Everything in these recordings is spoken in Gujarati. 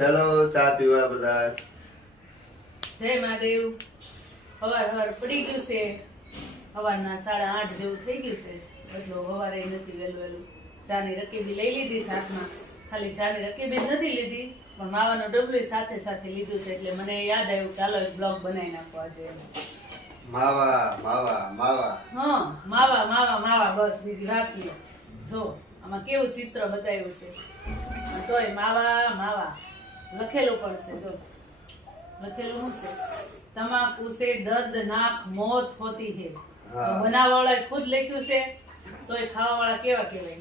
ચલો ચા પીવા બધા. જય મહાદેવ. હવાર પડી ગયું છે, સવારના 8:30 જેવું થઈ ગયું છે. એટલો સવારે નથી વહેલું ચાની રકેબી લઈ લીધી સાથમાં. ખાલી ચાની રકેબી જ નથી લીધી પણ માવાનો ડબલું સાથે સાથે લીધું છે. એટલે મને યાદ આવ્યું ચાલો એક બ્લોગ બનાવી નાખો આજે. માવા માવા માવા. હા, માવા માવા માવા, બસ બીજી વાત નહીં. જો આમાં કેવું ચિત્ર બતાવ્યું છે, તોય માવા માવા લખેલું પણ છે. જો લખેલું શું છે? તમાકુ से दर्दनाक मौत होती है. બનાવવાવાળાએ ખુદ લખ્યું છે, તોય ખાવાવાળા કેવા કહેવાય.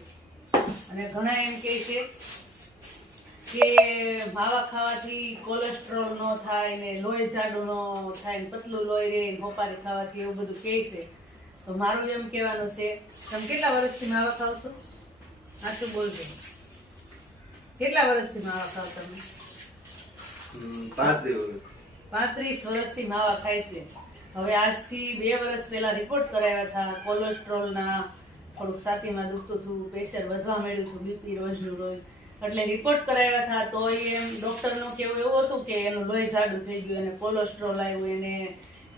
અને ઘણા એમ કહે છે કે માવા ખાવાથી કોલેસ્ટ્રોલ ન થાય ને લોહી જાડું ન થાય ને પતલું લોહી રહે ને હોપારી ખાવાથી એવું બધું કહે છે. તો મારું એમ કહેવાનું છે, તમે કેટલા વર્ષથી માવા ખાવ છો? સાચું બોલજો. કેટલા વર્ષથી માવા ખાવ તમે? 35 વર્ષથી માવા ખાય છે. હવે આજથી 2 વર્ષ પહેલા રિપોર્ટ કરાવ્યા હતા. કોલેસ્ટ્રોલના થોડુંક છાતીમાં દુખતું હતું, પ્રેશર વધવા માંડ્યું હતું, બીપી રોજનું રોજ. એટલે રિપોર્ટ કરાવ્યા હતા તો એમ ડોક્ટરનું કહેવું એવું હતું કે એનું લોહી જાડું થઈ ગયું, એને કોલેસ્ટ્રોલ આવ્યું, એને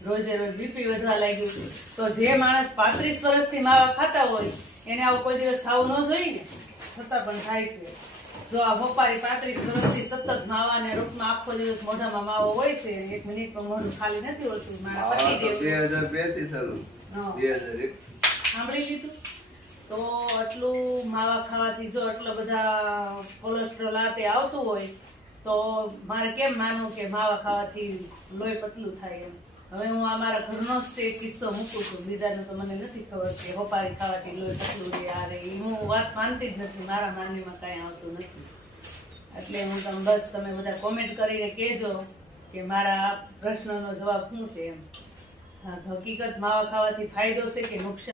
રોજે રોજ બીપી વધવા લાગ્યું. તો જે માણસ 35 વર્ષથી માવા ખાતા હોય એને આવું કોઈ દિવસ ખાવું ન જોઈએ ને, છતાં પણ થાય છે. જો આ હોપારી 35 વર્ષથી સતત માવાને રૂપમાં આખો દિવસ મોઢામાં માવો હોય છે, 1 મિનિટ પણ મોઢું ખાલી નથી હોતું. મારા પતિ દેવ 2002 થી શરૂ. 2001 સાંભળી લીધું. તો આટલું માવા ખાવાથી જો આટલા બધા કોલેસ્ટ્રોલ આ તે આવતું હોય તો મારે કેમ માનવું કે માવા ખાવાથી લોહી પતલું થાય એમ. હવે હું આ મારા ઘરનો જ તે કિસ્સો મૂકું છું, બીજાનું તો મને નથી ખબર કે હોપારી ખાવાથી લોહી પતલું રહે આ રે. હું વાત માનતી જ નથી, મારા માનવીમાં કાંઈ આવતું નથી. એટલે હું તમે બધા કોમેન્ટ કરીને કહેજો કે મારા પ્રશ્નનો જવાબ શું છે એમ. હકીકત માવા ખાવાથી ફાયદો છે કે નુકસાન?